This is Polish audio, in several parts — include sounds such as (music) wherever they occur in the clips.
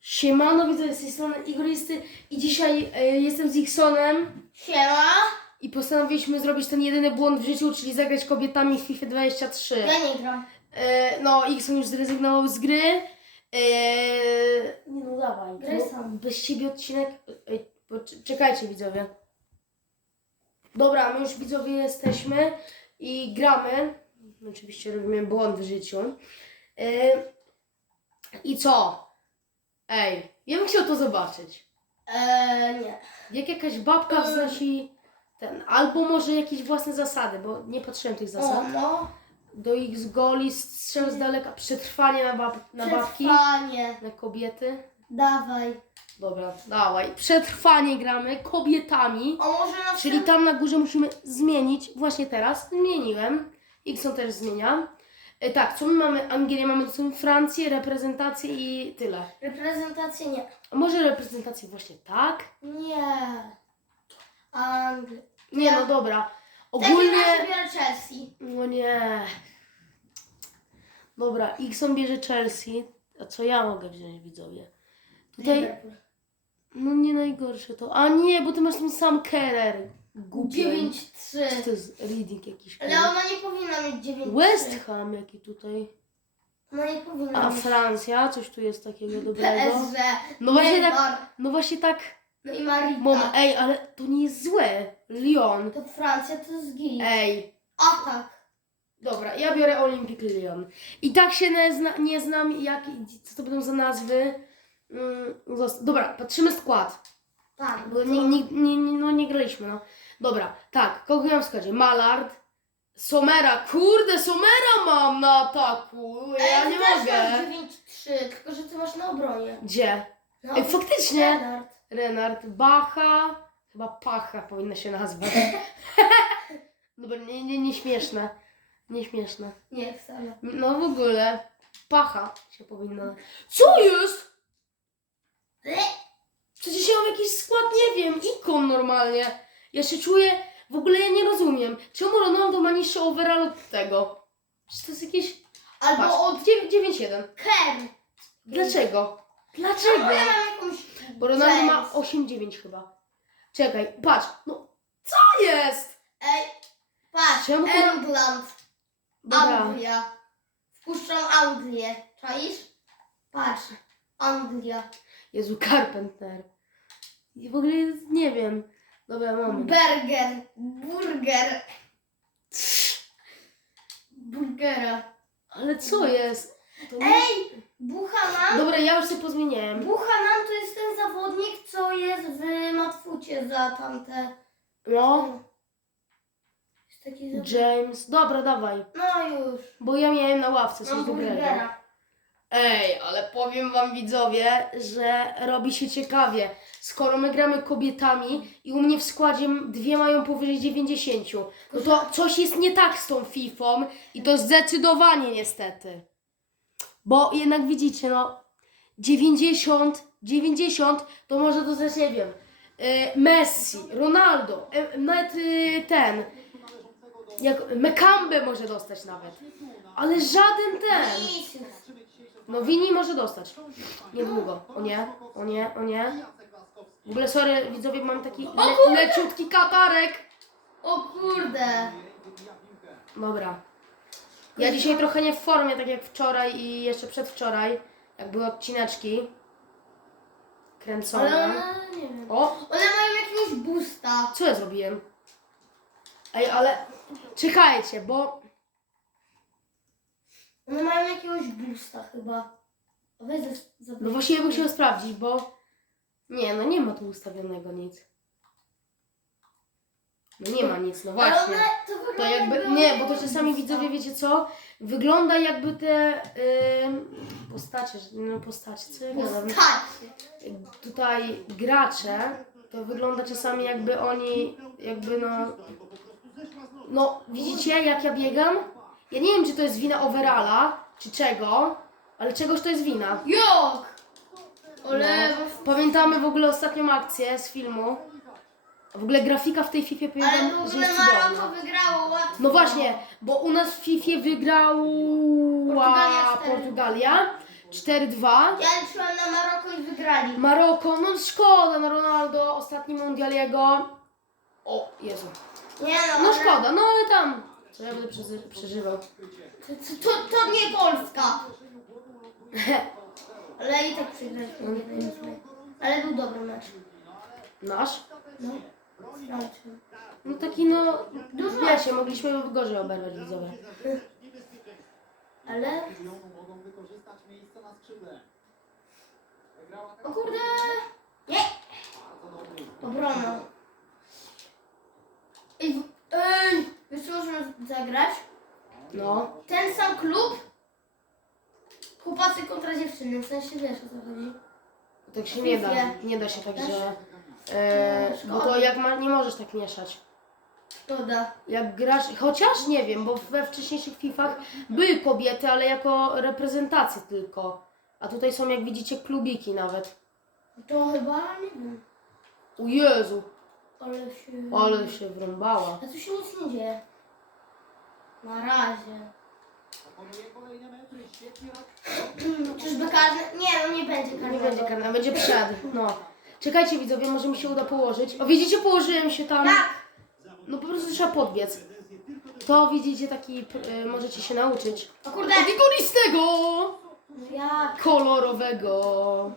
Siemano, widzę z tej strony Igoristy i dzisiaj e, jestem z Iksonem Siema. i postanowiliśmy zrobić ten jedyny błąd w życiu, czyli zagrać kobietami w FIFA 23. Ja nie gram. E, no, Ikson już zrezygnował z gry. E, nie no, dawaj. Graj bo sam. Bez ciebie odcinek... Ej, czekajcie widzowie. Dobra, my już widzowie jesteśmy i gramy. Oczywiście robimy błąd w życiu. E, I co? Ej, ja bym chciał to zobaczyć. Eee, nie. Jak jakaś babka Ym. wznosi ten, albo może jakieś własne zasady, bo nie patrzyłem tych zasad. O, no. Do ich z goli, strzał z daleka, przetrwanie na, bab, na babki, Przetrwanie. na kobiety. Dawaj. Dobra, dawaj. Przetrwanie gramy kobietami, O, może na czyli tam na górze musimy zmienić, właśnie teraz zmieniłem. Xon też zmienia. E, tak, co my mamy? Anglię mamy, to są Francję, reprezentację i tyle. Reprezentację nie. A może reprezentację właśnie tak? Nie. Anglia. Nie, no dobra. Ogólnie... Ogólnie... Tak biorę Chelsea. No nie. Dobra, Xon bierze Chelsea. A co ja mogę wziąć, widzowie? Tutaj, Liverpool. no nie najgorsze to. A nie, bo ty masz ten sam Keller. Głupie. 9-3. To jest reading jakiś. Ale ona nie powinna mieć 9-3. West Ham jaki tutaj. Ona nie powinna A mieć. Francja, coś tu jest takiego dobrego. PSG. No właśnie tak, Neymar. no właśnie tak. No i Marita. Mom, ej, ale to nie jest złe. Lyon. To Francja to jest git. Ej. Atak. Dobra, ja biorę Olympic Lyon. I tak się nie, zna, nie znam, jak, co to będą za nazwy. Mm, Dobra, patrzymy skład, Tak. bo nie, nie, nie, nie, no nie graliśmy, no. Dobra, tak, kogo ja mam w składzie? Malard, Somera, kurde, Somera mam na ataku, ja Ej, nie też mogę. masz 9-3, tylko że ty masz na obronie. Gdzie? No, Ej, faktycznie. Bernard. Renard, Bacha, chyba Pacha powinna się nazwać. (laughs) Dobra, nie, nie, nie śmieszne, nie śmieszne. Nie, wcale. No w ogóle. Pacha się powinno. Co jest? Przecież ja mam jakiś skład, nie wiem, ikon normalnie. Ja się czuję, w ogóle ja nie rozumiem. Czemu Ronaldo ma niższy overall od tego? Czy to jest jakieś... Albo Patrz, od 9-1. Ken. Dlaczego? Dlaczego? ja mam jakąś... Bo Ronaldo ma James? 8-9 chyba. Czekaj, patrz, no co jest? Ej, patrz, Czemu to- England, Dobra, Anglia. Wpuszczam Anglię. Czaisz? Patrz, Anglia. Jezu, Carpenter. I w ogóle nie wiem. Dobra, moment. Burger, burger. Burgera. Ale co jest? To nie... Ej, Buchanan. Dobra, ja już sobie pozmieniałem. Buchanan to jest ten zawodnik, co jest w Matfucie za tamte... No, Jest taki zawodnik. James. Dobra, dawaj. No już. Bo ja miałem na ławce coś Mam dobrego. burgera. Ej, ale powiem wam widzowie, że robi się ciekawie. Skoro my gramy kobietami i u mnie w składzie dwie mają powyżej 90, no to coś jest nie tak z tą Fifą i to zdecydowanie niestety. Bo jednak widzicie, no 90, 90 to może dostać, nie wiem, y, Messi, Ronaldo, e, nawet y, ten, jak Mekambe może dostać nawet. Ale żaden ten. No Wini może dostać. Niedługo. O nie, o nie, o nie. W ogóle sorry widzowie, mam taki le leciutki katarek. O kurde. Dobra. Ja dzisiaj trochę nie w formie, tak jak wczoraj i jeszcze przedwczoraj, jak były odcineczki Ale kręcone. one, nie wiem. O, One mają jakiegoś boosta. co ja zrobiłem? Ej, ale czekajcie, bo One mają jakiegoś boosta chyba. A Weź za, za no właśnie ja bym chciał sprawdzić, bo nie, no nie ma tu ustawionego nic. No nie ma nic, no Ale właśnie. one to To wygląda jakby, nie, bo to czasami widzowie, wiecie co? Wygląda jakby te ym, postacie, że- no postacie, co ja gadam? Postacie. Tutaj gracze, to wygląda czasami jakby oni, jakby no... No, widzicie jak ja biegam? Ja nie wiem, czy to jest wina overalla, czy czego, ale czegoś to jest wina. Jok! Ale... No. Pamiętamy w ogóle ostatnią akcję z filmu. W ogóle grafika w tej FIFA Ale w że ogóle jest Maroko cudowna. wygrało łatwo. No właśnie, bo u nas w FIFA wygrała Portugalia cztery. Portugalia 4-2. Ja liczyłem na Maroko i wygrali. Maroko, no szkoda, no Ronaldo, ostatni mundial jego. O, Jezu. Nie no, No ale- szkoda, no ale tam. Co ja będę przezy- przeżywał? To, to, to nie Polska. (laughs) Ale i tak przegraliśmy. nie wiem. Ale był dobry mecz. Nasz? No, sprawdźmy. No taki no, Dużo. wiecie, mogliśmy gorzej oberwać widzowie. Ale... mogą wykorzystać miejsce na skrzydle. Wygrała O kurde! Nie! bardzo dobry. Obrona. Ej, w- ej, wiesz co możemy zagrać? No. Ten sam klub. Chłopacy kontra dziewczyny, w sensie wiesz o co chodzi. Tak się nie da. Nie da się tak, że... E, bo to jak ma, nie możesz tak mieszać. Szkoda. Jak grasz, chociaż nie wiem, bo we wcześniejszych Fifach były kobiety, ale jako reprezentacje tylko. A tutaj są, jak widzicie, klubiki nawet. To chyba, nie wiem. O Jezu, Ale się... ale się wrąbała. A tu się nic nie dzieje. Na razie. Czyżby karny? Nie, no nie będzie karnego. Nie będzie karna, będzie przed. No. Czekajcie widzowie, może mi się uda położyć. O widzicie, położyłem się tam. Tak! No po prostu trzeba podbiec. To widzicie taki, y, możecie się nauczyć. O kurde! Figuristego! No jak? Kolorowego.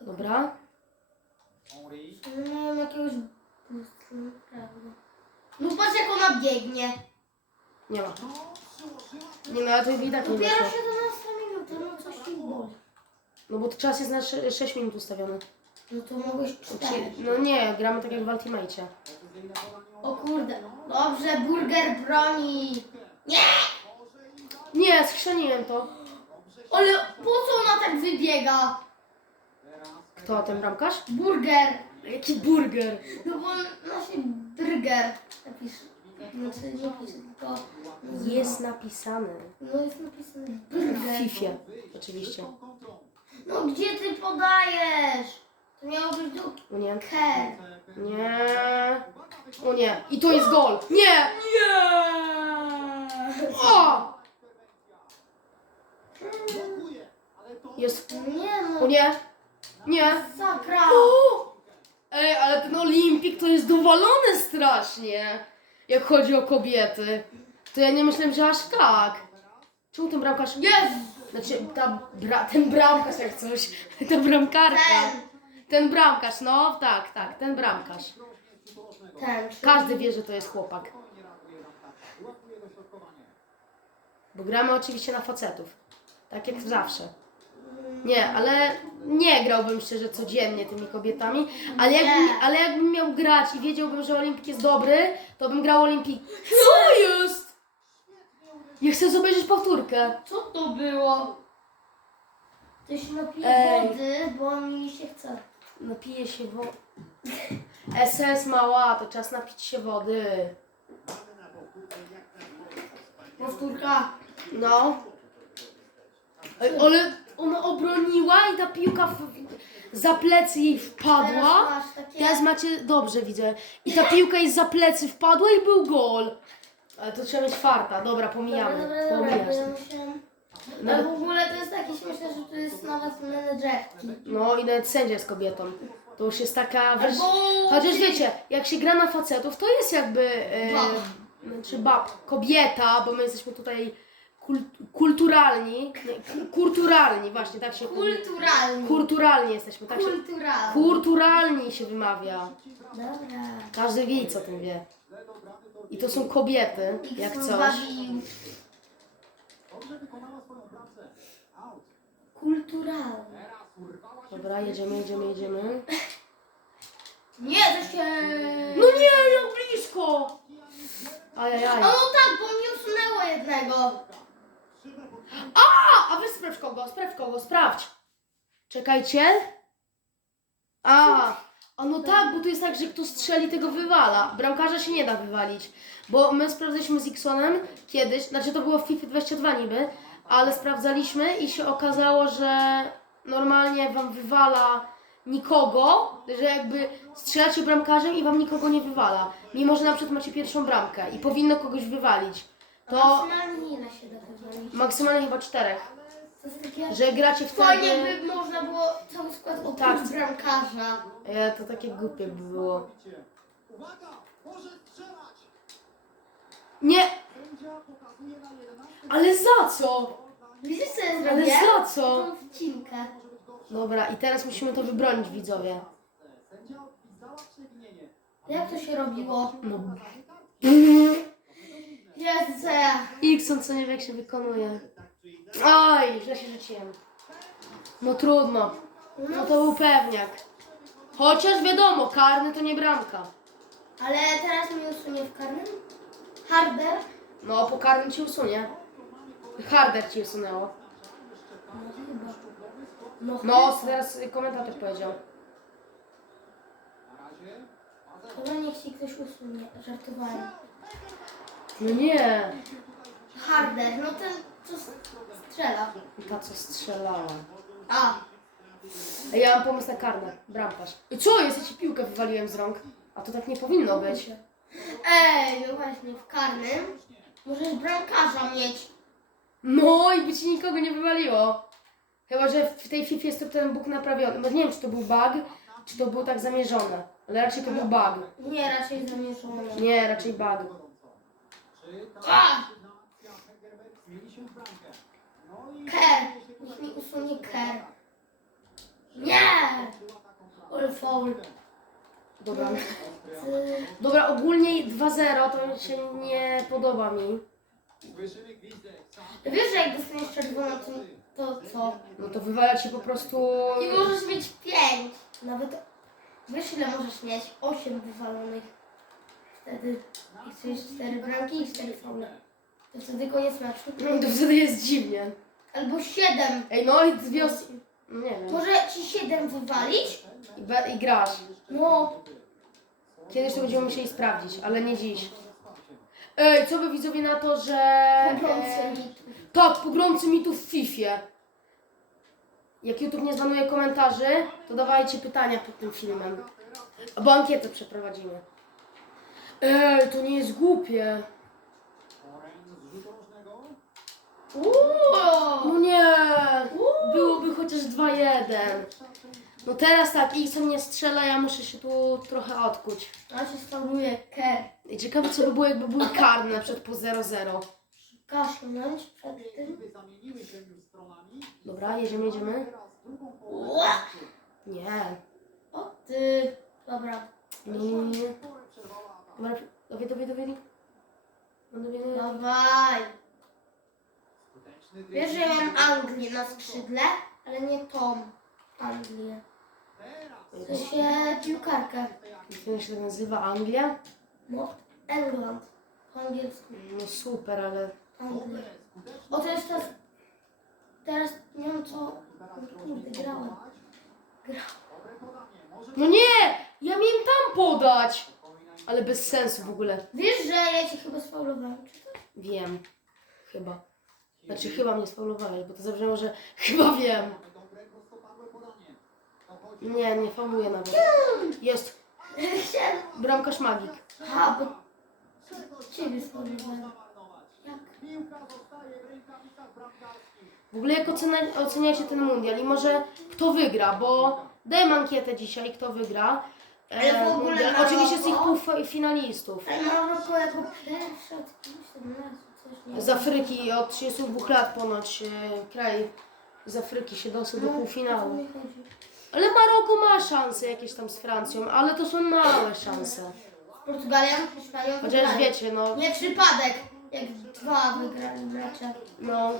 Dobra. No mam jakiegoś... Prawda. No patrz jak ona biegnie. Nie ma. Nie no, ale to i tak nie Dopiero wyszło. 17 minut, no coś mi boli. No bo czas jest na 6 minut ustawiony. No to mogłeś cztery. Czyli- No nie, gramy tak jak w Ultimate. O kurde. Dobrze, burger broni. Nie! Nie, schrzaniłem to. Ale po co ona tak wybiega? Kto, ten bramkarz? Burger. Jaki burger. No bo nosi burger. Napisz. Znaczy nie pisze, tylko... Jest napisany. No jest napisane W burger. Fifie, oczywiście. No gdzie ty podajesz? To miało być do O nie. Ker. Nie. O nie. I to jest gol. Nie. Nie! O! To Jest. Nie no. O nie. Nie. Sakra. O! Ej, ale ten Olimpik to jest dowalony strasznie. Jak chodzi o kobiety. To ja nie myślałem, że aż tak. Czemu ten bramkarz... Jest! Znaczy, ta bra... ten bramkarz jak coś. (laughs) Ta bramkarka. Ten. Ten bramkarz, no tak, tak, ten bramkarz. Ten. Każdy wie, że to jest chłopak. Bo gramy oczywiście na facetów. Tak jak zawsze. Nie, ale nie grałbym szczerze codziennie tymi kobietami, ale jakbym, ale jakbym miał grać i wiedziałbym, że Olimpik jest dobry, to bym grał Olimpik. Co jest? Ja chcę zobaczyć powtórkę. Co to było? Ktoś napije Ej. wody, bo mi się chce. Napiję się wody. SS mała, to czas napić się wody. Powtórka. No. Ej, ale ona obroniła i ta piłka w, za plecy jej wpadła. Teraz masz takie... Teraz macie, dobrze widzę. I ta piłka jej za plecy wpadła i był gol. Ale to trzeba mieć farta. Dobra, Dobra, pomijamy. dobra, dobra, Pomijasz. No, w ogóle to jest takie śmieszne, że tu jest nawet menedżerki. no i nawet sędzia jest kobietą. To już jest taka... Wiesz, Albo- chociaż wiecie, jak się gra na facetów, to jest jakby... E, Bab. znaczy bab, kobieta, bo my jesteśmy tutaj kul, kulturalni. Nie, kulturalni, właśnie, tak się... Kulturalni. Kulturalni jesteśmy, tak się... Kulturalni. Kulturalni się wymawia. Dobra. Każdy wie, co tym wie. I to są kobiety, jak coś. urwała się Dobra, jedziemy, jedziemy, jedziemy. Nie, to się... No nie, jak blisko! Ajajaj. A no tak, bo mi usunęło jednego. A, a wy sprawdź kogo, sprawdź kogo, sprawdź. Czekajcie. A, a no tak, bo to jest tak, że kto strzeli, tego wywala. Bramkarza się nie da wywalić. Bo my sprawdzaliśmy z Xonem kiedyś, znaczy to było w FIFA 22 niby, ale sprawdzaliśmy i się okazało, że normalnie wam wywala nikogo, że jakby strzelacie bramkarzem i wam nikogo nie wywala. Mimo, że na przykład macie pierwszą bramkę i powinno kogoś wywalić. To... Maksymalnie ile się zrobić? maksymalnie chyba czterech. To jest takie... Że gracie Fajnie wtedy... by można było cały skład oprócz Tak. bramkarza. E, to takie głupie by było. Uwaga! Może strzelać! Nie! Sędzia pokazuje na 11. Ale za co? Widzisz co ja Ale zrobię? za co? Tą wcinkę. Dobra, i teraz musimy to wybronić, widzowie. Sędzia odpisała przewinienie. Jak to się robiło? No. Jezu, co ja... Xon co nie wie jak się wykonuje. Oj, źle się rzuciłem. No trudno. No to był pewniak. Chociaż wiadomo, karny to nie bramka. Ale teraz mnie usunie w karnym? Harder? No, po karnym ci usunie. Harder ci usunęło. No chyba. No, No, teraz komentator powiedział. Na razie. Chyba niech się ktoś usunie. Żartowałem. No nie. Harder, no ten co strzela. Ta co strzelała. A, Ej, Ja mam pomysł na karne. Bramkarz. Co jest? Ja ci piłkę wywaliłem z rąk. A to tak nie powinno być. Ej, no właśnie, w karnym możesz bramkarza mieć. No i by ci nikogo nie wywaliło. Chyba, że w tej FIFA jest to ten bóg naprawiony. Bo nie wiem, czy to był bug, czy to było tak zamierzone. Ale raczej to był bug. Nie, raczej zamierzone. Nie, raczej bug. I... Ker. Niech mi usunie Ker. Nie! Faul. Dobra. Dobra, ogólnie 2-0 to się nie podoba mi. Wiesz, że jak dostaniesz czerwoną, to, to co? No to wywala ci po prostu... I możesz mieć pięć. Nawet... Wiesz ile możesz mieć? Osiem wywalonych. Wtedy strzelisz cztery bramki i cztery faule. To wtedy koniec meczu. No to wtedy jest dziwnie. Albo siedem. Ej, no i dwie os... no Nie wiem. Może ci siedem wywalić? I, be- I grasz. No. Kiedyś to będziemy musieli sprawdzić, ale nie dziś. Ej, co by widzowie na to, że... Pogrący e, mit. Tak, pogromcy mitów w FIFA. Jak YouTube nie zbanuje komentarzy, to dawajcie pytania pod tym filmem. Albo ankietę przeprowadzimy. Ej, to nie jest głupie. Uuu. No nie, byłoby chociaż 2-1. No teraz tak, Ixon nie strzela, ja muszę się tu trochę odkuć. A się stałuje Ker. I ciekawe co by było, jakby były karne przed po 0-0. Kaszlnąć przed tym. Dobra, jedziemy, jedziemy. Ła! Nie, O ty. Dobra. nie, nie, nie. nie. Pole przerwała atak. Dobra, dowie, dowie, dowie. No dowie. Dawaj. Skuteczny Wiesz, że ja mam Anglię na skrzydle, ale nie tą Anglię. Teraz. W sensie piłkarkę. Jak się to nazywa? Anglia? No, England. Po angielsku. No super, ale... Anglia. O, to jest teraz... Teraz nie wiem co... Kurde, grałem. Grałem. Dobre podanie. Może No nie! Ja miałem tam podać! Ale bez sensu w ogóle. Wiesz, że ja cię chyba sfaulowałem, czy to? Wiem. Chyba. Znaczy chyba mnie spaulowałeś, bo to zabrzmiało, że (laughs) chyba wiem. Nie, nie fauluję nawet. Jest. Chciałem... Bramkarz magik. Aha, bo ciebie. Jak? W ogóle jak ocena, oceniacie ten mundial i może kto wygra, bo dajemy ankietę dzisiaj, kto wygra. E, Ale w ogóle mundial. Maroko? Oczywiście z tych półfinalistów. Ale Maroko jako pierwsze od kimś tam razu coś nie Z Afryki od 32 lat ponoć e, kraj z Afryki się dostał do No, półfinału. mi chodzi? Ale Maroko ma szanse jakieś tam z Francją, ale to są małe szanse. Z Portugalią, Hiszpanią Chociaż wygrali. wiecie, no, Nie przypadek, jak dwa wygrali mecze. no,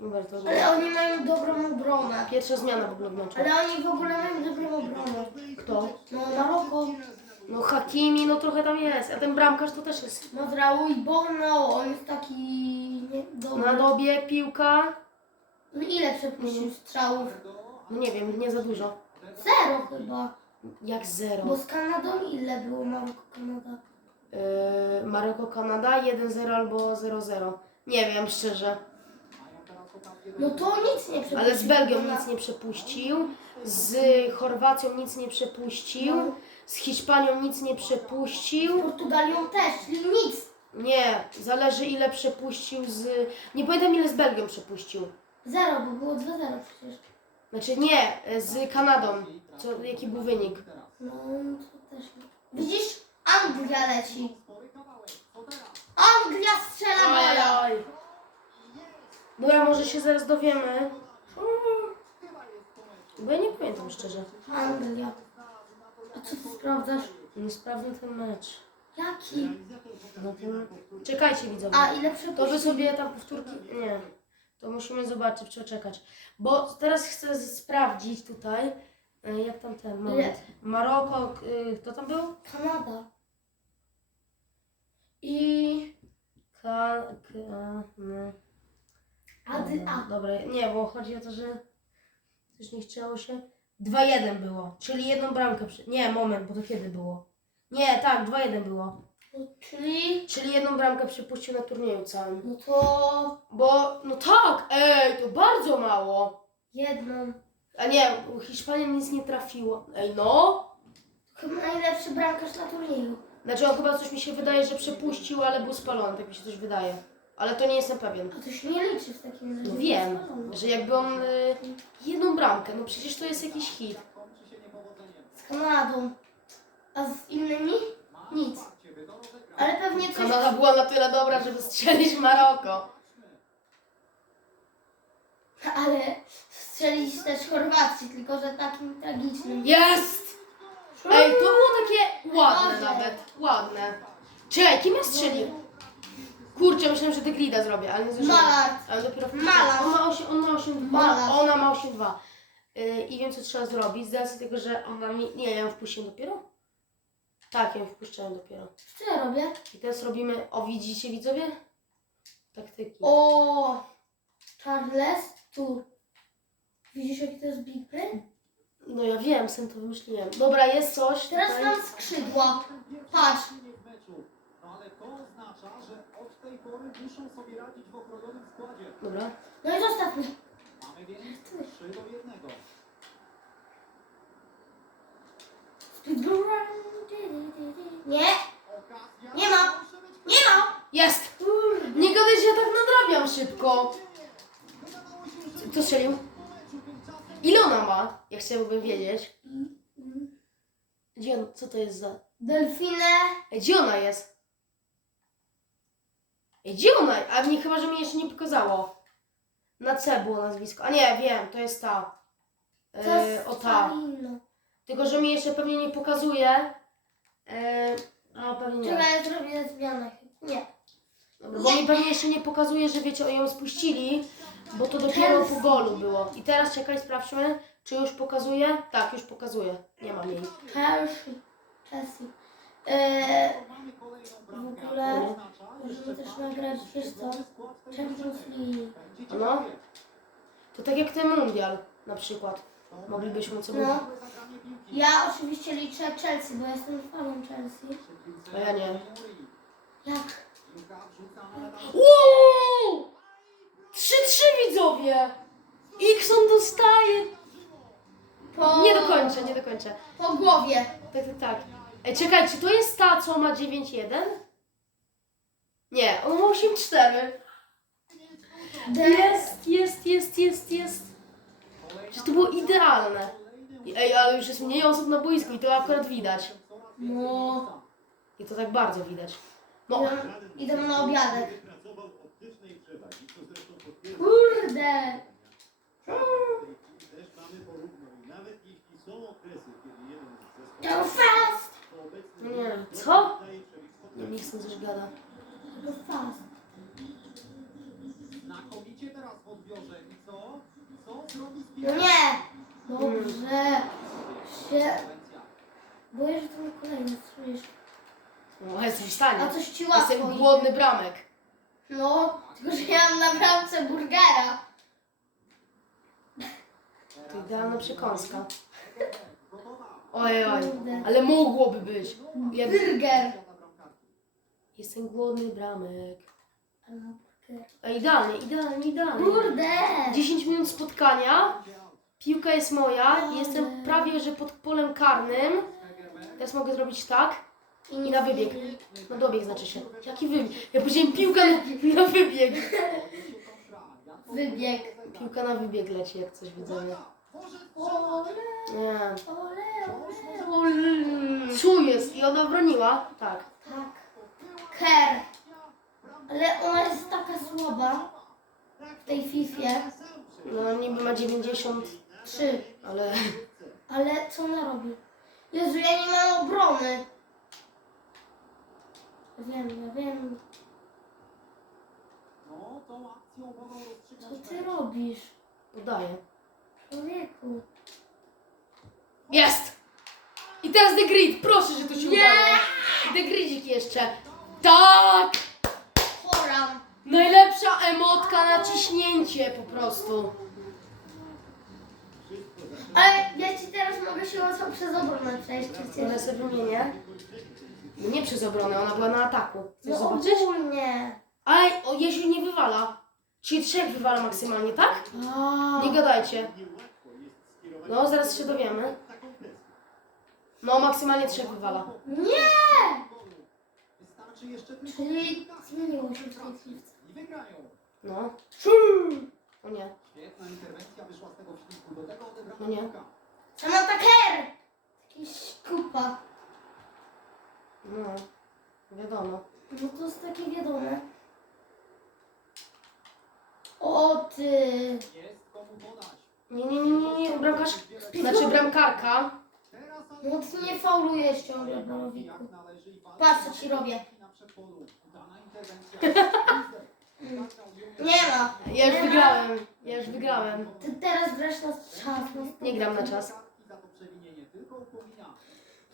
dobra, to Ale oni mają dobrą obronę. pierwsza zmiana w ogóle w meczu. Ale oni w ogóle mają dobrą obronę. Kto? No Maroko, No Hakimi, no trochę tam jest, a ten bramkarz to też jest. Mazraoui, Bono, on jest taki nie, dobry. Na dobie piłka, No ile przepuścił strzałów? no nie wiem, nie za dużo. Zero chyba. Jak zero. Bo z Kanadą ile było Maroko, Kanada? Yy, Maroko, Kanada 1-0 albo 0-0. Nie wiem, szczerze. No to nic nie przepuścił. Ale z Belgią nic nie przepuścił, z Chorwacją nic nie przepuścił, z Hiszpanią nic nie Z przepuścił. Portugalią też, czyli nic. Nie, zależy ile przepuścił z... Nie pamiętam ile z Belgią przepuścił. Zero, bo było 2-0 przecież. Znaczy nie, z Kanadą. Co, jaki był wynik? No, to też nie. Widzisz? Anglia leci. Anglia strzela gola. Oj. Dobra, może się zaraz dowiemy. Meczu. Bo ja nie pamiętam szczerze. Anglia. A co ty sprawdzasz? Nie sprawdzę ten mecz. Jaki? No ten... Czekajcie widzowie. A ile To wy sobie tam powtórki... Nie. To musimy zobaczyć, przeczekać. Bo teraz chcę sprawdzić tutaj, e, jak tam ten moment. Maroko, y, kto tam był? Kanada. I... Ka... Ka... Ady Dobra, A. Dobra, nie, bo chodzi o to, że coś nie chciało się. 2-1 było, czyli jedną bramkę. Przy... Nie, moment, bo to kiedy było? Nie, tak, 2-1 było. No, czyli... Czyli jedną bramkę przypuścił na turnieju całym. No to... Bo, no tak, ej, to bardzo mało. Jedną. A nie, u Hiszpania nic nie trafiło. Ej, no. Chyba najlepszy bramkarz na turnieju. Znaczy on chyba coś mi się wydaje, że przepuścił, ale był spalony, tak mi się coś wydaje. Ale to nie jestem pewien. A to się nie liczy w takim razie. No wiem, że jakby on y, jedną bramkę, no przecież to jest jakiś hit. Z Kanadą. A z innymi? Nic. Ale pewnie coś... Kanada była na tyle dobra, żeby strzelić Maroko. Ale strzelić też Chorwacji, tylko że takim tragicznym. Jest! Ej, to było takie ładne nawet, ładne. Czekaj, kim ja strzelił? Kurczę, myślałem, że Degrida zrobię, ale nie zdążyłem. Malard. Ale dopiero w. On ma 8, on ma 8, Malarz. ona, ona ma 8,2. Yy, I wiem, co trzeba zrobić, z racji tego, że ona mi... Nie, ja ją wpuściłem dopiero? Tak, ja ją wpuszczałem dopiero. Co ja robię? I teraz robimy, o widzicie widzowie? Taktyki. O, Charles, tu. Widzisz jaki to jest big brain? No ja wiem, sam to wymyśliłem. Dobra, jest coś Teraz tutaj. mam skrzydła. Patrz. w meczu. No ale to oznacza, że od tej pory muszą sobie radzić w okrojonym składzie. Dobra. No i zostaw mnie. Mamy więc 3 do 1. Speed brain. Nie, Okazja Nie ma. może być nie ma. Jest! Nie gadaj, że ja tak nadrabiam szybko. Wydawało się, że Kto strzelił? po meczu tymczasem Ile ona ma? Ja chciałbym wiedzieć. Gdzie on, co to jest za... Delfiny. Ej, gdzie ona jest? Ej, gdzie ona? A mnie chyba, że mi jeszcze nie pokazało. Na C było nazwisko. A nie, wiem, to jest ta. To E, jest o ta. Tylko, że mi jeszcze pewnie nie pokazuje. E, a pewnie nie. Czekaj, ja zrobię zmianę. Nie. Dobra, bo mi pewnie jeszcze nie pokazuje, że wiecie, o ją spuścili, bo to dopiero po golu było. I teraz czekaj, sprawdźmy, czy już pokazuje. Tak, już pokazuje. Nie mam jej. Chelsea. Chelsea. Kolejną w ogóle To możemy że też nagrać, wiesz co, Champions. League. No. To tak jak ten mundial na przykład. Moglibyśmy co No. Ja oczywiście liczę Chelsea, bo jestem fanem Chelsea. A ja nie. Jak? Wow! 3-3 widzowie! Ikson dostaje! Po, Nie dokończę, nie dokończę. po głowie. Tak, tak, tak. Ej, czekaj, czy to jest ta, co ma 9-1? Nie, on ma 8-4. De- Jest, jest, jest, jest, jest. Przecież to było idealne. Ej, ale już jest mniej osób na boisku i to akurat widać. No. I to tak bardzo widać. No, Idę, idę na obiadek. Kurde. Zespołów fast. to obecny Nie, co? przebieg nie, chcę coś gada. Go fast. Znakomicie teraz w odbiorze. I co? Co zrobi z No nie. Dobrze. Się... Boję, że to mi kolejny strzelisz. No, jestem w A stanie. coś ci łatwo Jestem idzie. głodny bramek. No, tylko że ja mam na bramce burgera. To idealna przekąska. Gotowa. Oj, oj. Kurde. Ale mogłoby być. Ja... Burger. Jestem głodny bramek. Ej, idealnie, idealnie, idealnie. Kurde. 10 minut spotkania. Piłka jest moja. Jestem prawie, że pod polem karnym. Teraz mogę zrobić tak. I na wybieg. Na dobieg znaczy się. Jaki wybieg? Ja powiedziałem piłka na, (laughs) na wybieg. Wybieg. Piłka na wybieg leci, jak coś. Ole, Nie. ole, ole. Co jest? I ona broniła? Tak. Ker. Ale ona jest taka słaba w tej Fifie. No niby ma 93, Trzy. ale... Ale co ona robi? Jezu, ja nie mam obrony. Ja Wiem, ja wiem. No, Co ty robisz? Podaję. Człowieku. Jest! I teraz The Grid, proszę, że to się Nie! udało. The Gridzik jeszcze. Tak! Choram. Najlepsza emotka na ciśnięcie po prostu. Ale ja ci teraz mogę się łatwo przez obronę przejść, czy chcesz? Ale sobie wymienię. No nie przez obronę, ona była na ataku. Chcesz No zobaczyć? ogólnie. Ale o Jesiu nie wywala. Czyli trzech wywala maksymalnie, tak? Nie gadajcie. No, zaraz się dowiemy. No, maksymalnie trzech wywala. Nie! Wystarczy jeszcze tylko Czyli zmieniło się w tej piłce. i wygrają. No. O nie. Świetna interwencja wyszła z tego. Do tego odebrana No nie. piłka. Samantha Kerr! Jakiś kupa. No. Wiadomo. No to jest takie wiadome. O ty! Jest komu podać. Nie, nie, nie, nie, nie. Bramkarz... Znaczy bramkarka. Teraz No ty nie faulujesz ciągle, Borowiku. jak należy i walczy Patrz, co ci robię. Interwencja. Nie ma. Ja już wygrałem. Ja już wygrałem. Ty teraz grasz na czas. No, Nie gram na czas. I za to przewinienie tylko upomina.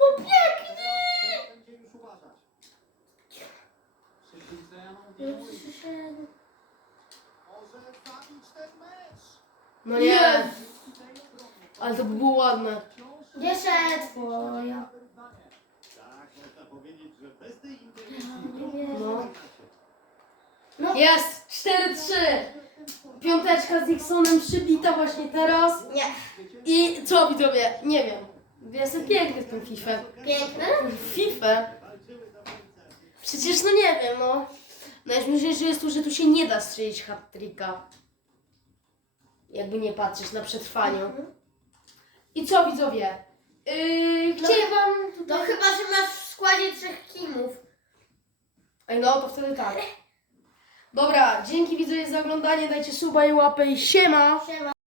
No pięknie! Teraz będzie już uważać. Szybciej No, Zenoną przyszedł. Może zabić ten mecz. No nie. Ale to by było ładne. Wciąż Jeszcze twoja. wyrównanie. Tak, można powiedzieć, że bez tej interwencji Ja nie wierzę. No. No. Jest! 4-3! Piąteczka z Nixonem przybita właśnie teraz. Nie. I co widzowie? Nie wiem. Jestem piękny w tą FIFA. Piękny? FIFA? Przecież no nie wiem, no. Najśmieszniejsze jest to, że tu się nie da strzelić hat-tricka. Jakby nie patrzeć na przetrwaniu. I co widzowie? Yy, No wam To tutaj... chyba, że masz w składzie trzech kimów. Ej, no to wtedy tak. Dobra, dzięki widzowie za oglądanie, dajcie suba i łapę i siema! Siema.